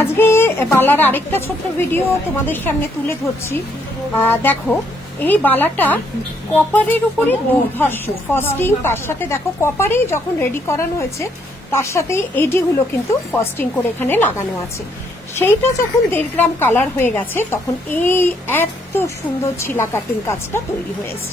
আজকে বালার আরেকটা ছোট্ট ভিডিও তোমাদের সামনে তুলে ধরছি। দেখো এই বালাটা কপারের উপরে দুর্ধর্ষ ফাস্টিং, তার সাথে দেখো কপারেই যখন রেডি করানো হয়েছে তার সাথে এডিগুলো কিন্তু ফাস্টিং করে এখানে লাগানো আছে। সেইটা যখন 1.5 গ্রাম কালার হয়ে গেছে তখন এই এত সুন্দর ছিলা কাটিং কাজটা তৈরি হয়েছে,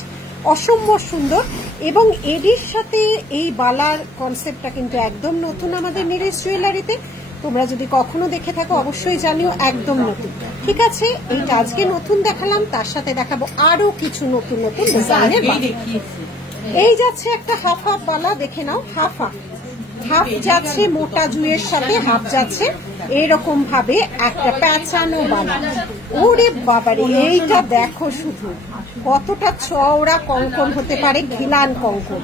অসম্ভব সুন্দর। এবং এডির সাথে এই বালার কনসেপ্টটা কিন্তু একদম নতুন আমাদের নীরেশ জুয়েলারিতে। তোমরা যদি কখনো দেখে থাকো অবশ্যই জানিও, একদম নতুন। ঠিক আছে, এইটা আজকে নতুন দেখালাম, তার সাথে দেখাবো আরো কিছু নতুন নতুন ডিজাইনের বালা। এই যাচ্ছে একটা হাফ হাফ বালা, দেখে নাও। হাফ হাফ হাফ যাচ্ছে মোটা জুয়ের সাথে, হাফ যাচ্ছে এরকম ভাবে একটা প্যাঁচানো বালা। ওরে বাবারে, এইটা দেখো শুধু কতটা চওড়া কঙ্কন হতে পারে, খিলান কঙ্কন,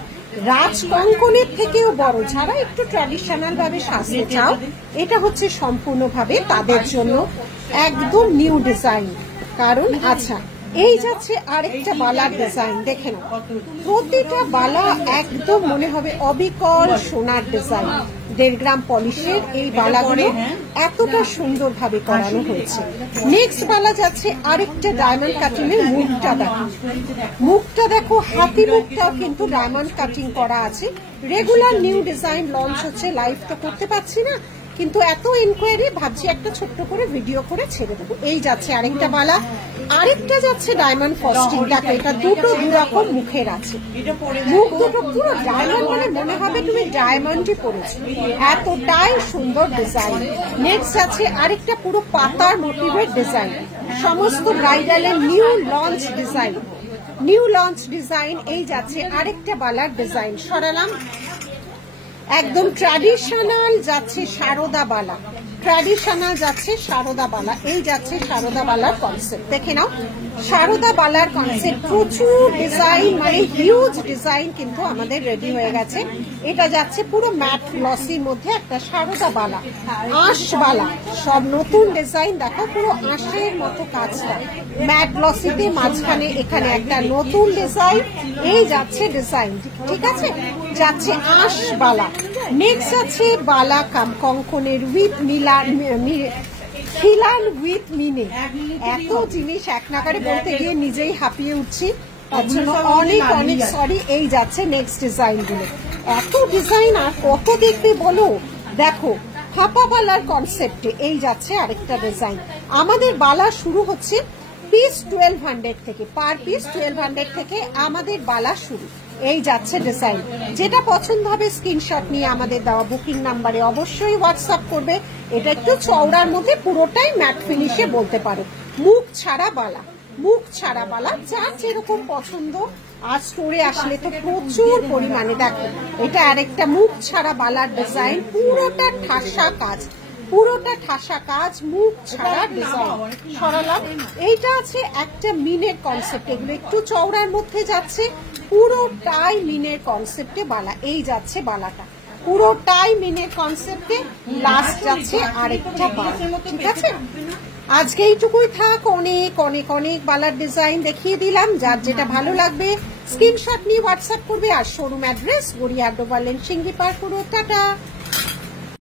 রাজ কঙ্কনের থেকেও বড়। যারা একটু ট্র্যাডিশনাল ভাবে সাজতে চাও, এটা হচ্ছে সম্পূর্ণভাবে তাদের জন্য একদম নিউ ডিজাইন। কারণ আচ্ছা, এই যাচ্ছে আরেকটা বালার ডিজাইন, দেখে নাও। প্রতিটা বালা একদম মনে হবে অবিকল সোনার ডিজাইন। 1.5 গ্রাম পলিশের এই বালাগুলো এতটা সুন্দর ভাবে করানো হয়েছে। নেক্সট বালা যাচ্ছে আরেকটা ডায়মন্ড কাটিং এর মুখটা দেখো, মুখটা দেখো, হাতি মুখটাও কিন্তু ডায়মন্ড কাটিং করা আছে। রেগুলার নিউ ডিজাইন লঞ্চ হচ্ছে, লাইভ তো করতে পারছি না, কিন্তু এত ইনকোয়ারি ভাবছি একটা ছোট্ট করে ভিডিও করে ছেড়ে দেবো। এই যাচ্ছে আরেকটা বালা, আরেকটা যাচ্ছে ডায়মন্ড ফস্টিং। দেখো এটা দুটো দুরকম মুখের আছে, মুখ দুটো পুরো ডায়মন্ড, মানে মনে হবে তুমি ডায়মন্ডই পড়েছো, এতটাই সুন্দর ডিজাইন। নেক্সট আছে আরেকটা পুরো পাতার মোটিভের ডিজাইন, সমস্ত ব্রাইডালের new launch design, new launch design. এই যাচ্ছে আরেকটা বালার ডিজাইন, সরালাম একদম ট্র্যাডিশনাল যাচ্ছে সারদা বালা, ট্র্যাডিশনাল যাচ্ছে সারদা বালা। এই যাচ্ছে সারদা বালার কনসেপ্ট, দেখে নাও সারদা বালার কনসেপ্ট, প্রচুর ডিজাইন, মানে হিউজ ডিজাইন কিন্তু আমাদের রেডি হয়ে গেছে। এটা যাচ্ছে পুরো ম্যাট গ্লসির মধ্যে একটা সারদা বালা, আঁশ বালা, সব নতুন ডিজাইন। দেখো পুরো আঁশের মতো কাজটা ম্যাট গ্লসিতে, মাঝখানে এখানে একটা নতুন ডিজাইন। এই যাচ্ছে ডিজাইন, ঠিক আছে, যাচ্ছে আঁশ বালা। নেক্সট আছে বালা কাম কঙ্কনের উইথ খিলান উইথ মিনে। এত জিনিস এক নাগারে বলতে গিয়ে নিজেই হাঁপিয়ে উঠছি, তার জন্য অনেক অনেক সরি। এই যাচ্ছে নেক্সট ডিজাইন গুলো, এত ডিজাইন আর কত দেখবে বলো। দেখো হাপা বালার কনসেপ্টে এই যাচ্ছে আরেকটা ডিজাইন। আমাদের বালা শুরু হচ্ছে পিস 1200 থেকে, পার পিস 1200 থেকে আমাদের বালা শুরু। এই যাচ্ছে ডিজাইন, যেটা পছন্দ হবে স্ক্রিনশট নিয়ে আমাদের দেওয়া বুকিং নাম্বারে অবশ্যই হোয়াটসঅ্যাপ করবে। এটা একটু চওড়ার মধ্যে, পুরোটাই ম্যাট ফিনিশে বলতে পারো, মুখ ছাড়া বালা, মুখ ছাড়া বালা, যার যেরকম পছন্দ। আর স্টোরে আসলে তো প্রচুর পরিমাণে। দেখো এটা আরেকটা মুখ ছাড়া বালার ডিজাইন, পুরোটা ঠাসা কাজ, পুরোটা ঠাসা কাজ, মুখ ছাড়া ডিজাইন। সরালাম। এইটা আছে একটা মিনের কনসেপ্ট, এগুলো একটু চওড়ার মধ্যে যাচ্ছে, পুরোটাই মিনের কনসেপ্টে বালা। এই যাচ্ছে বালাটা পুরোটাই মিনের কনসেপ্টে, লাস্ট যাচ্ছে আরেকটা বালা। ঠিক আছে, আজকে এইটুকুই থাক। অনেক অনেক অনেক বালার ডিজাইন দেখিয়ে দিলাম, যার যেটা ভালো লাগবে স্ক্রিনশট নিয়ে হোয়াটসঅ্যাপ করবে। আর শোরুম অ্যাড্রেস গড়িয়া ডোবালেন সিঙ্গি পার্ক, পুরো টাটা।